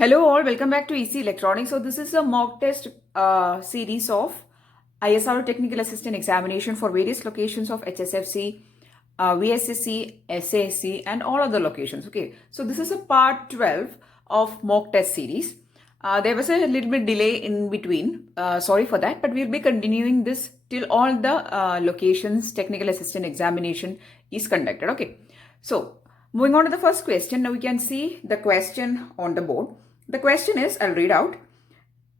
Hello all, welcome back to EC Electronics. So this is a mock test series of ISRO Technical Assistant Examination for various locations of HSFC, VSSC, SAC and all other locations. Okay, so this is a part 12 of mock test series. There was a little bit delay in between, sorry for that, but we'll be continuing this till all the locations Technical Assistant Examination is conducted. Okay, so moving on to the first question, now we can see the question on the board. The question is, I'll read out.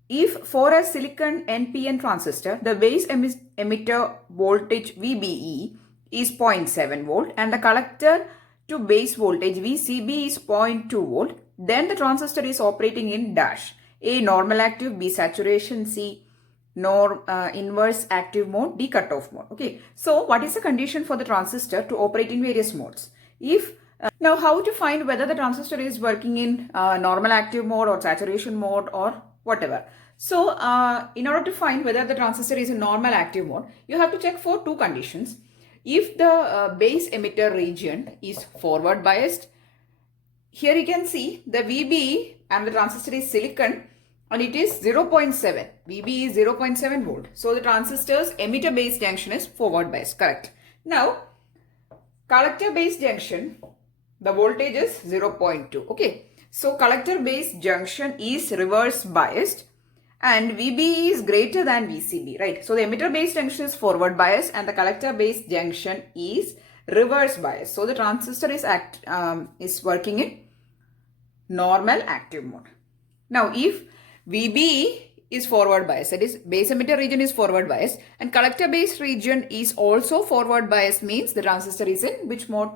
If for a silicon NPN transistor, the base emitter voltage VBE is 0.7 volt and the collector to base voltage VCB is 0.2 volt, then the transistor is operating in dash. A, normal active, B, saturation, C, inverse active mode, D, cutoff mode. Okay, so what is the condition for the transistor to operate in various modes? Now, how to find whether the transistor is working in normal active mode or saturation mode or whatever. So, in order to find whether the transistor is in normal active mode, you have to check for two conditions. If the base emitter region is forward biased, here you can see the VBE and the transistor is silicon and it is 0.7. VBE is 0.7 volt. So, the transistor's emitter base junction is forward biased, correct. Now, collector base junction, the voltage is 0.2. Okay, so collector base junction is reverse biased and VBE is greater than VCB, right? So the emitter base junction is forward biased and the collector base junction is reverse biased. So the transistor is working in normal active mode. Now if VBE is forward biased, that is base emitter region is forward biased and collector base region is also forward biased, means the transistor is in which mode?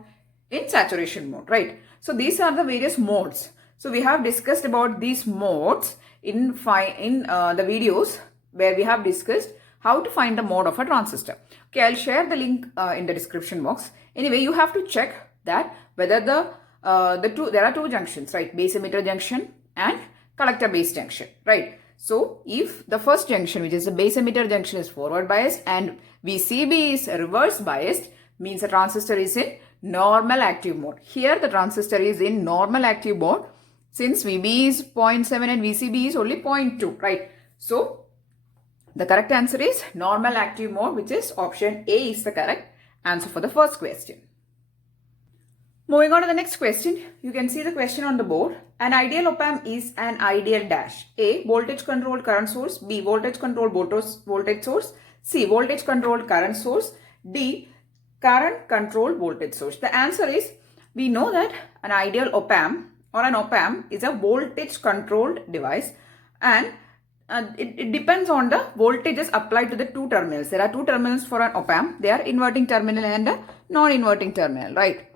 In saturation mode, right? So these are the various modes. So we have discussed about these modes in the videos where we have discussed how to find the mode of a transistor. Okay, I'll share the link in the description box. Anyway, you have to check that whether there are two junctions, right? Base emitter junction and collector base junction, right? So if the first junction, which is the base emitter junction, is forward biased and VCB is reverse biased, means the transistor is in normal active mode. Here the transistor is in normal active mode since VB is 0.7 and VCB is only 0.2, right? So the correct answer is normal active mode, which is option A is the correct answer for the first question. Moving on to the next question, you can see the question on the board. An ideal op-amp is an ideal dash. A, voltage controlled current source. B, voltage controlled voltage source. C, voltage controlled current source. D, current controlled voltage source. The answer is, we know that an ideal op-amp or an op-amp is a voltage controlled device and it depends on the voltages applied to the two terminals. There are two terminals for an op-amp. They are inverting terminal and a non-inverting terminal, right?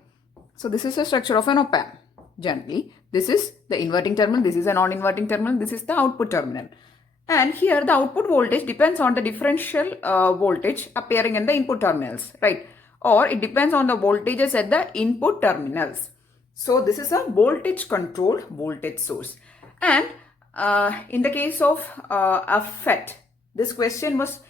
So this is the structure of an op-amp. Generally, this is the inverting terminal, this is a non-inverting terminal, this is the output terminal. And here the output voltage depends on the differential voltage appearing in the input terminals, right? Or it depends on the voltages at the input terminals. So this is a voltage controlled voltage source. And in the case of a FET, this question was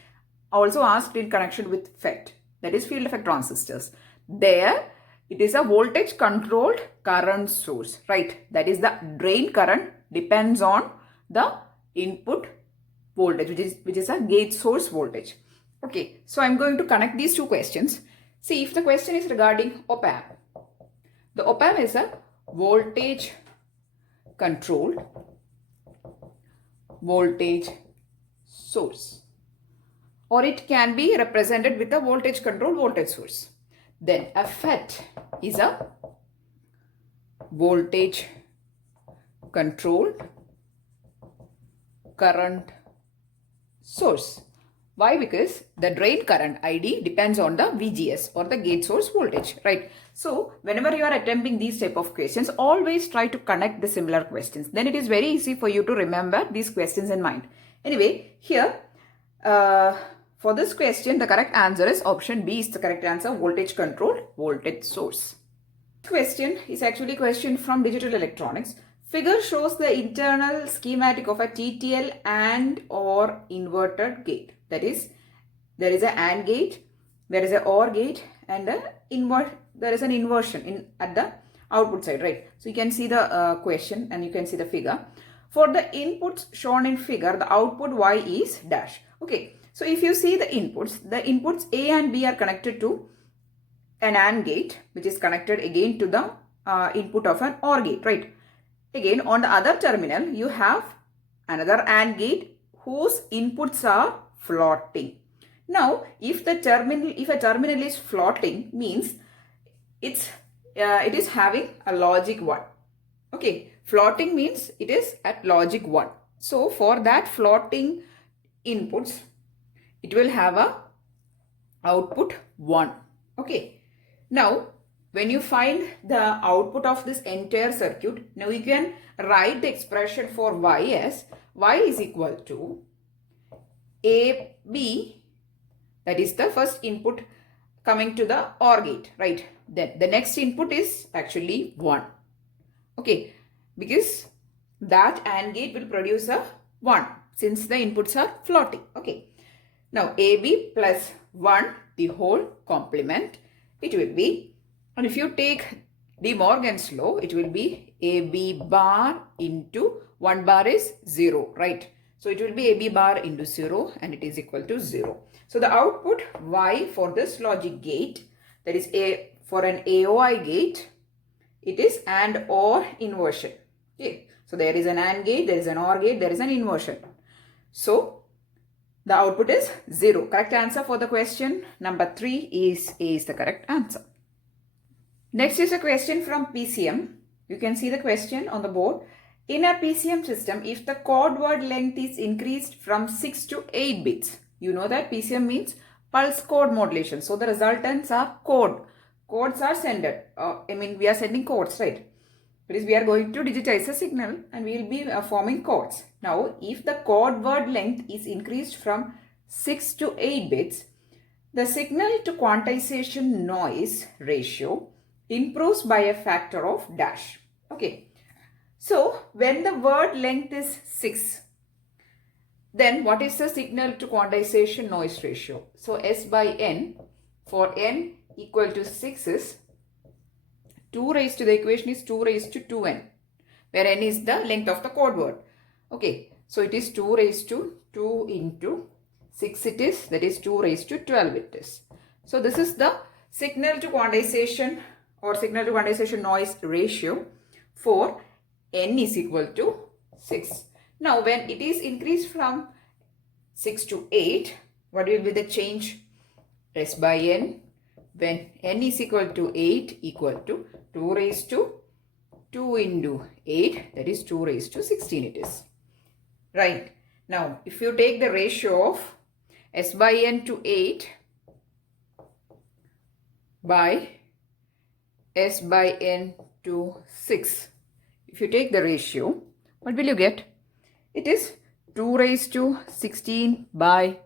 also asked in connection with FET, that is field effect transistors. There it is a voltage controlled current source, right? That is the drain current depends on the input voltage, which is a gate source voltage. Okay, so I'm going to connect these two questions. See, if the question is regarding op-amp, the op-amp is a voltage controlled voltage source, or it can be represented with a voltage controlled voltage source. Then a FET is a voltage controlled current source. Why? Because the drain current ID depends on the VGS or the gate source voltage, right? So whenever you are attempting these type of questions, always try to connect the similar questions. Then it is very easy for you to remember these questions in mind. Anyway, here for this question, the correct answer is option B is the correct answer, voltage controlled voltage source. This question is actually a question from digital electronics. Figure shows the internal schematic of a TTL and or inverted gate. That is, there is an AND gate, there is an OR gate and there is an inversion at the output side, right? So you can see the question and you can see the figure. For the inputs shown in figure, the output Y is dash. Okay, so if you see the inputs A and B are connected to an AND gate, which is connected again to the input of an OR gate, right? Again, on the other terminal, you have another AND gate whose inputs are floating. Now, if a terminal is floating, means it is having a logic 1. Okay, floating means it is at logic 1. So, for that floating inputs, it will have a output 1. Okay, now when you find the output of this entire circuit, now you can write the expression for Y as Y is equal to AB, that is the first input coming to the OR gate, right? Then the next input is actually 1. Okay, because that AND gate will produce a 1 since the inputs are floating. Okay, now AB plus 1, the whole complement, it will be, and if you take De Morgan's law, it will be AB bar into 1 bar is 0, right? So it will be AB bar into 0 and it is equal to 0. So the output Y for this logic gate, that is for an AOI gate, it is AND OR inversion. Okay, so there is an AND gate, there is an OR gate, there is an inversion. So the output is 0. Correct answer for the question number 3 is A is the correct answer. Next is a question from PCM. You can see the question on the board. In a PCM system, if the code word length is increased from 6 to 8 bits, you know that PCM means pulse code modulation. So the resultants are code. Codes are sent. We are sending codes, right? Because we are going to digitize a signal and we will be forming codes. Now, if the code word length is increased from 6 to 8 bits, the signal to quantization noise ratio improves by a factor of dash. Okay. So, when the word length is 6, then what is the signal to quantization noise ratio? So, S by N, for N equal to 6 is 2 raised to, the equation is 2 raised to 2n, where n is the length of the code word. Okay, so it is 2 raised to 2 into 6 it is, that is 2 raised to 12 it is. So this is the signal to quantization or signal to quantization noise ratio for n is equal to 6. Now when it is increased from 6 to 8, what will be the change? S by n, when n is equal to 8 equal to 2 raised to 2 into 8, that is 2 raised to 16 it is. Right. Now, if you take the ratio of S by n to 8 by S by n to 6, if you take the ratio, what will you get? It is 2 raised to 16 by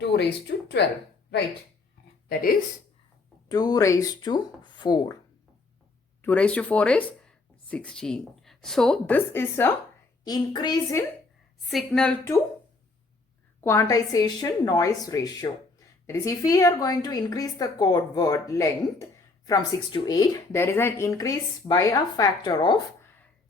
2 raised to 12, right? That is 2 raised to 4. 2 raised to 4 is 16. So, this is a increase in signal to quantization noise ratio. That is, if we are going to increase the code word length from 6 to 8, there is an increase by a factor of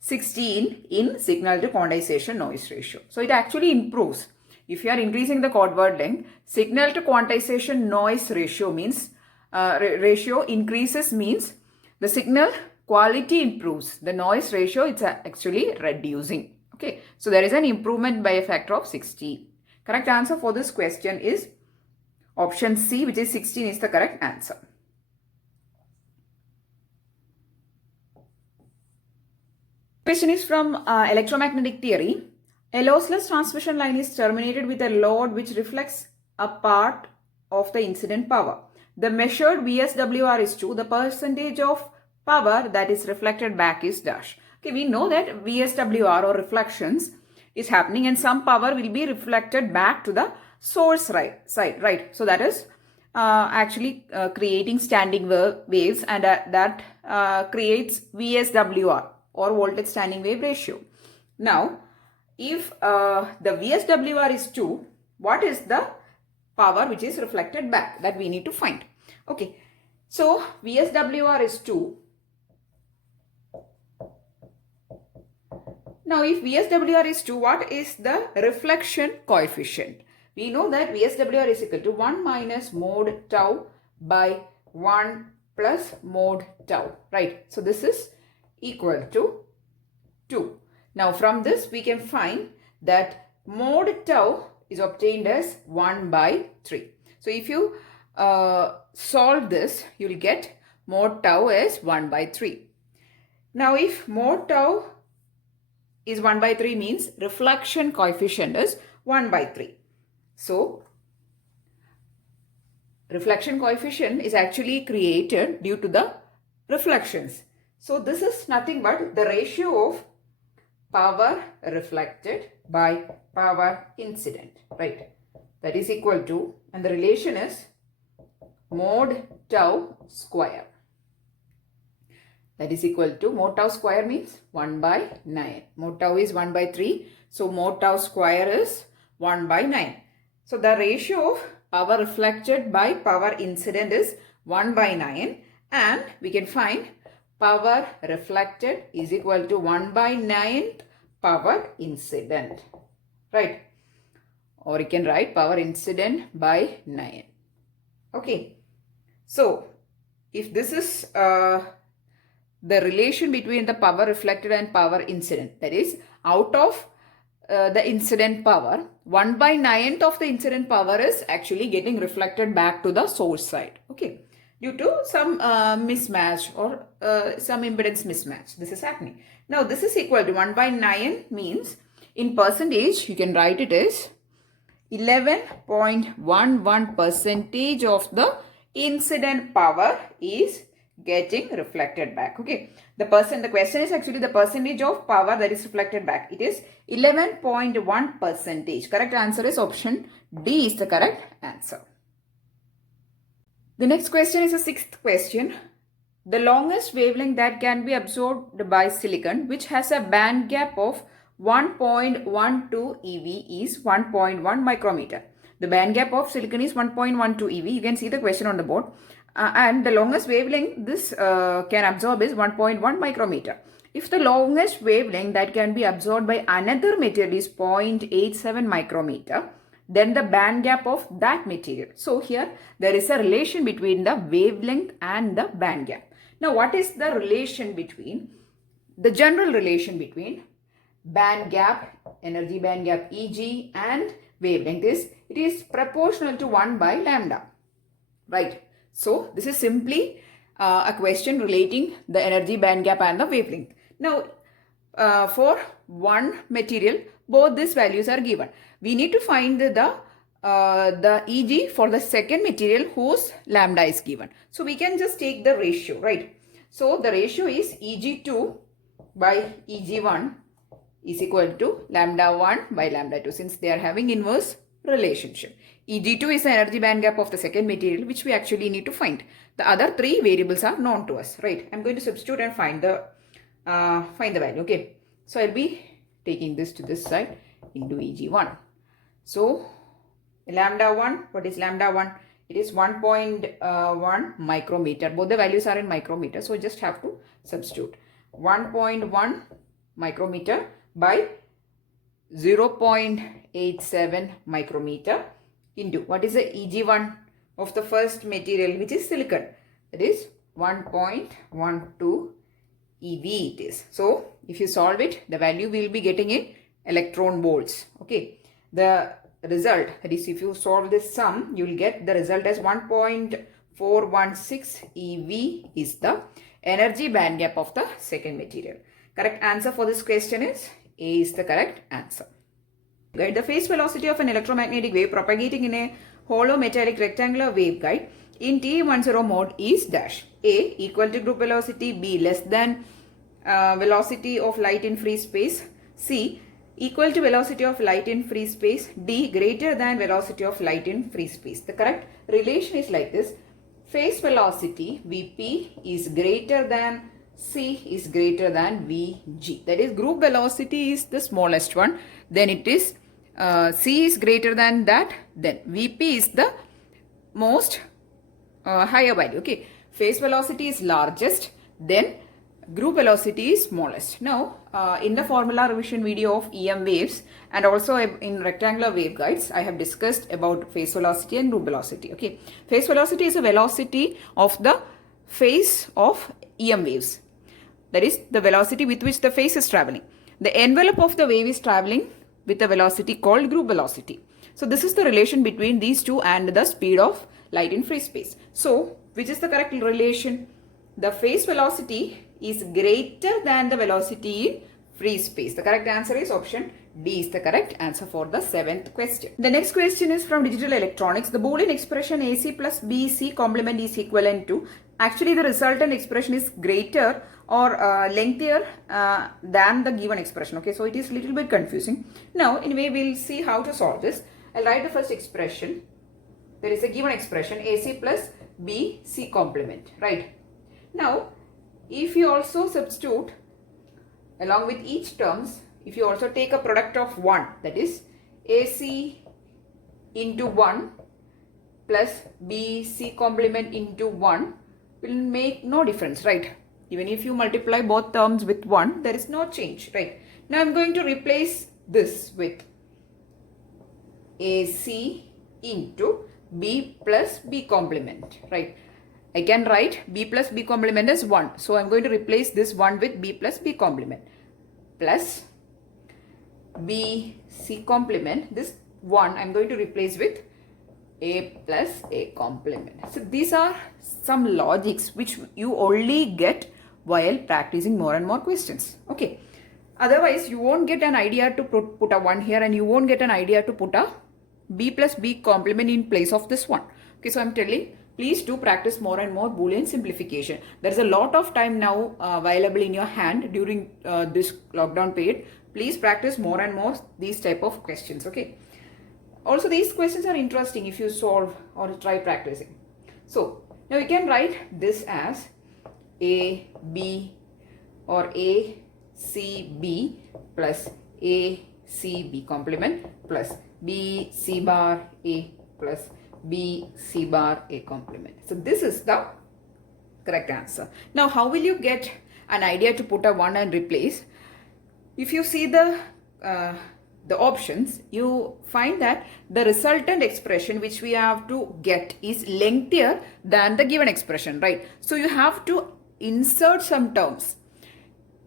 16 in signal to quantization noise ratio. So, it actually improves. If you are increasing the code word length, signal to quantization noise ratio means, ratio increases means the signal quality improves. The noise ratio, it's actually reducing. Okay, so there is an improvement by a factor of 16. Correct answer for this question is option C, which is 16 is the correct answer. Question is from electromagnetic theory. A lossless transmission line is terminated with a load which reflects a part of the incident power. The measured VSWR is 2. The percentage of power that is reflected back is dash. Okay, we know that VSWR or reflections is happening and some power will be reflected back to the source side, right? So that is actually creating standing waves, and that creates VSWR or voltage standing wave ratio. Now, if the VSWR is 2, what is the power which is reflected back? That we need to find. Okay, So VSWR is 2. Now if VSWR is 2, what is the reflection coefficient? We know that VSWR is equal to 1 minus mod tau by 1 plus mod tau, right? So this is equal to 2. Now from this we can find that mod tau is obtained as 1 by 3. So if you solve this, you will get mod tau as 1 by 3. Now if mod tau is 1 by 3 means reflection coefficient is 1 by 3. So reflection coefficient is actually created due to the reflections. So this is nothing but the ratio of power reflected by power incident, right? That is equal to, and the relation is mod tau square. That is equal to, mod tau square means 1 by 9. Mod tau is 1 by 3. So mod tau square is 1 by 9. So the ratio of power reflected by power incident is 1 by 9. And we can find power reflected is equal to 1 by 9th power incident. Right? Or you can write power incident by 9. Okay. So if this is the relation between the power reflected and power incident, that is out of the incident power, 1 by 9th of the incident power is actually getting reflected back to the source side, okay, due to some mismatch or some impedance mismatch. This is happening. Now this is equal to 1 by 9 means in percentage you can write it as 11.11 percentage of the incident power is getting reflected back. Okay, the question is actually the percentage of power that is reflected back. It is 11.1 percentage. Correct answer is option D is the correct answer. The next question is a sixth question. The longest wavelength that can be absorbed by silicon, which has a band gap of 1.12 eV, is 1.1 micrometer. The band gap of silicon is 1.12 eV. You can see the question on the board. And the longest wavelength this can absorb is 1.1 micrometer. If the longest wavelength that can be absorbed by another material is 0.87 micrometer, then the band gap of that material. So here there is a relation between the wavelength and the band gap. Now what is the relation between, the general relation between band gap, energy band gap Eg, and wavelength is, it is proportional to 1 by lambda, right? So this is simply a question relating the energy band gap and the wavelength. Now for one material, both these values are given. We need to find the Eg for the second material whose lambda is given. So we can just take the ratio, right? So the ratio is Eg2 by Eg1 is equal to lambda 1 by lambda 2, since they are having inverse relationship. Eg2 is the energy band gap of the second material, which we actually need to find. The other three variables are known to us, right? I'm going to substitute and find the value. Okay, so I'll be taking this to this side into Eg1. So lambda 1, what is lambda 1? It is 1.1 micrometer. Both the values are in micrometer, so just have to substitute 1.1 micrometer by 0.87 micrometer into, what is the Eg1 of the first material, which is silicon? That is 1.12 eV it is. So if you solve it, the value we will be getting in electron volts. Okay, the result, that is, if you solve this sum, you will get the result as 1.416 eV is the energy band gap of the second material. Correct answer for this question is A is the correct answer. The phase velocity of an electromagnetic wave propagating in a hollow metallic rectangular waveguide in T10 mode is dash. A equal to group velocity, B less than velocity of light in free space, C equal to velocity of light in free space, D greater than velocity of light in free space. The correct relation is like this. Phase velocity Vp is greater than C is greater than Vg. That is, group velocity is the smallest one. Then it is C is greater than that. Then Vp is the most higher value. Okay. phase velocity is largest, then group velocity is smallest. Now, in the formula revision video of EM waves and also in rectangular waveguides, I have discussed about phase velocity and group velocity. Okay, phase velocity is a velocity of the phase of EM waves. That is the velocity with which the phase is traveling. The envelope of the wave is traveling with a velocity called group velocity. So this is the relation between these two and the speed of light in free space. So which is the correct relation? The phase velocity is greater than the velocity in free space. The correct answer is option D is the correct answer for the 7th question. The next question is from digital electronics. The Boolean expression AC plus BC complement is equivalent to. Actually, the resultant expression is greater or lengthier than the given expression. Okay, so it is a little bit confusing. Now, anyway, we'll see how to solve this. I'll write the first expression. There is a given expression AC plus BC complement, right? Now, if you also substitute along with each terms, if you also take a product of 1, that is AC into 1 plus BC complement into 1 will make no difference, right? Even if you multiply both terms with 1, there is no change, right? Now I'm going to replace this with AC into B plus B complement, right? I can write B plus B complement as 1. So I'm going to replace this 1 with B plus B complement plus BC complement. This 1 I'm going to replace with A plus A complement. So these are some logics which you only get while practicing more and more questions. Okay. Otherwise, you won't get an idea to put a 1 here and you won't get an idea to put a B plus B complement in place of this 1. Okay, so I'm telling, please do practice more and more Boolean simplification. There's a lot of time now available in your hand during this lockdown period. Please practice more and more these type of questions. Okay. Also, these questions are interesting if you solve or try practicing. So, now you can write this as A, B or A, C, B plus A, C, B complement plus B, C bar, A plus B, C bar, A complement. So, this is the correct answer. Now, how will you get an idea to put a 1 and replace? If you see the options, you find that the resultant expression which we have to get is lengthier than the given expression, right? So you have to insert some terms.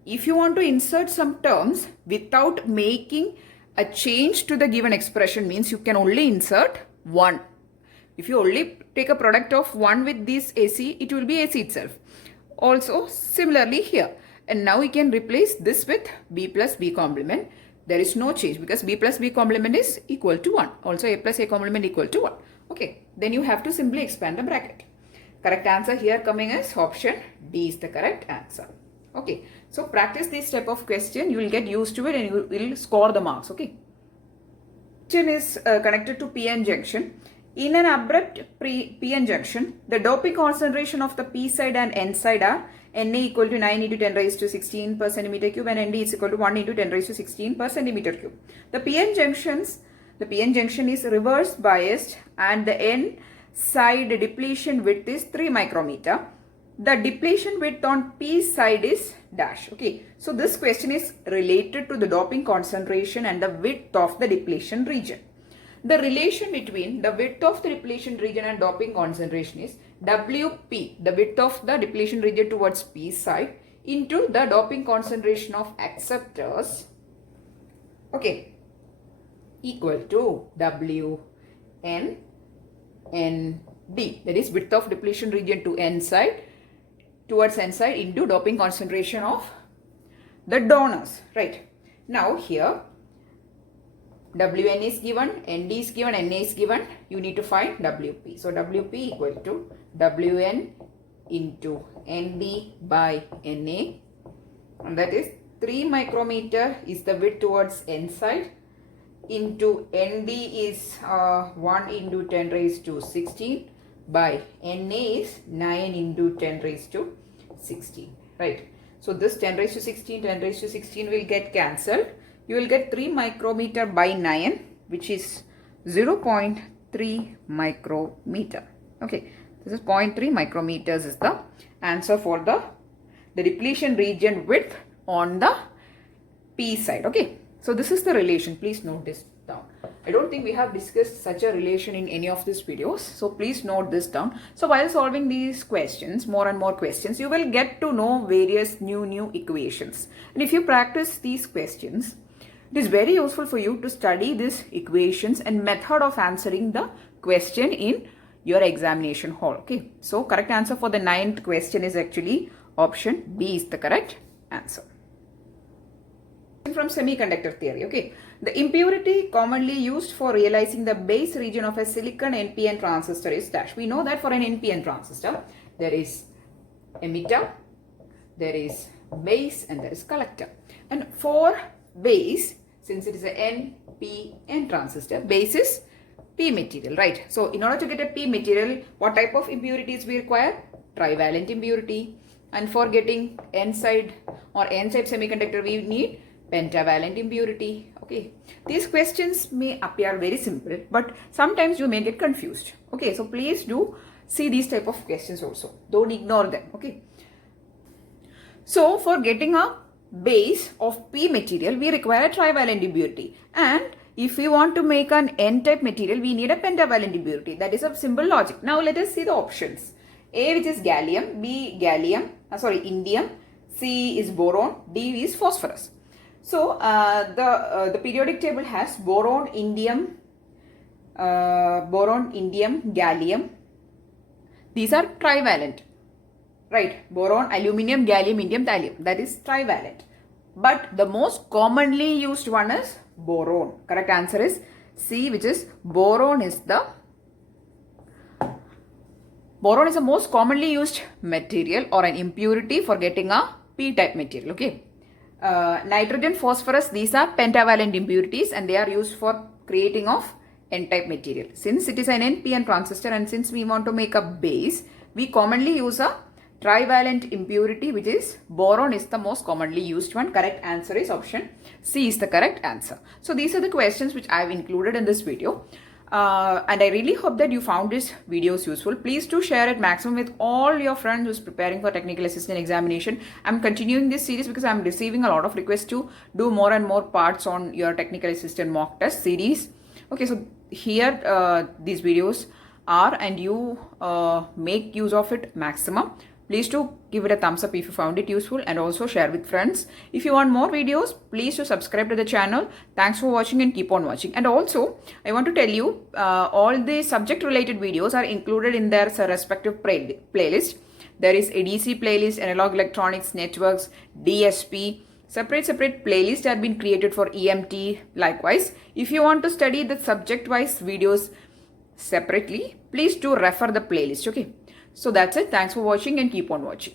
If you want to insert some terms without making a change to the given expression, means you can only insert 1. If you only take a product of 1 with this AC, it will be AC itself. Also, similarly here. And now we can replace this with B plus B complement. There is no change because B plus B complement is equal to 1. Also A plus A complement equal to 1. Okay. Then you have to simply expand the bracket. Correct answer here coming as option D is the correct answer. Okay. So practice this type of question. You will get used to it and you will score the marks. Okay. Question is connected to PN junction. In an abrupt PN junction, the doping concentration of the P side and N side are Na equal to 9 into 10 raised to 16 per centimeter cube and Nd is equal to 1 into 10 raised to 16 per centimeter cube. The PN junction is reverse biased and the N side depletion width is 3 micrometer. The depletion width on P side is dash. Okay, so this question is related to the doping concentration and the width of the depletion region. The relation between the width of the depletion region and doping concentration is WP, the width of the depletion region towards P side, into the doping concentration of acceptors, okay, equal to WN ND, that is width of depletion region to N side, towards N side into doping concentration of the donors, right? Now here, Wn is given, Nd is given, Na is given. You need to find Wp. So Wp equal to Wn into Nd by Na, and that is 3 micrometer is the width towards N side into Nd is 1 into 10 raised to 16 by Na is 9 into 10 raised to 16, right? So this 10 raised to 16, 10 raised to 16 will get cancelled. You will get 3 micrometer by 9, which is 0.3 micrometer. Okay, This is 0.3 micrometers is the answer for the depletion region width on the P side. Okay. So this is the relation. Please note this down. I don't think we have discussed such a relation in any of these videos. So please note this down. So while solving these questions, more and more questions, you will get to know various new equations. And if you practice these questions, it is very useful for you to study these equations and method of answering the question in your examination hall. Okay. So correct answer for the 9th question is actually option B is the correct answer. From semiconductor theory. Okay. The impurity commonly used for realizing the base region of a silicon NPN transistor is dash. We know that for an NPN transistor, there is emitter, there is base, and there is collector. And for base, since it is a NPN transistor, base is P material, right? So in order to get a P material, what type of impurities we require? Trivalent impurity. And for getting N-side or N-type semiconductor, we need pentavalent impurity. Okay, these questions may appear very simple, but sometimes you may get confused. Okay, so please do see these type of questions also. Don't ignore them. Okay. So for getting a base of P material, we require a trivalent impurity. And if we want to make an N-type material, we need a pentavalent impurity. That is a simple logic. Now let us see the options. A, which is gallium, B indium, C is boron, D is phosphorus. So the periodic table has boron, indium, gallium. These are trivalent, right? Boron, aluminium, gallium, indium, thallium. That is trivalent. But the most commonly used one is boron. Correct answer is C, which is boron is the most commonly used material or an impurity for getting a P-type material. Okay. Nitrogen, phosphorus, these are pentavalent impurities and they are used for creating of N-type material. Since it is an NPN transistor and since we want to make a base, we commonly use a trivalent impurity, which is boron is the most commonly used one. Correct answer is option C is the correct answer. So these are the questions which I have included in this video. And I really hope that you found this videos useful. Please do share it maximum with all your friends who's preparing for technical assistant examination. I'm continuing this series because I'm receiving a lot of requests to do more and more parts on your technical assistant mock test series. Okay, so here these videos are and you make use of it maximum. Please do give it a thumbs up if you found it useful and also share with friends. If you want more videos, please do subscribe to the channel. Thanks for watching and keep on watching. And also, I want to tell you, all the subject related videos are included in their respective playlist. There is ADC playlist, analog electronics, networks, DSP. Separate playlists have been created for EMT. Likewise, if you want to study the subject wise videos separately, please do refer the playlist. Okay. So that's it. Thanks for watching and keep on watching.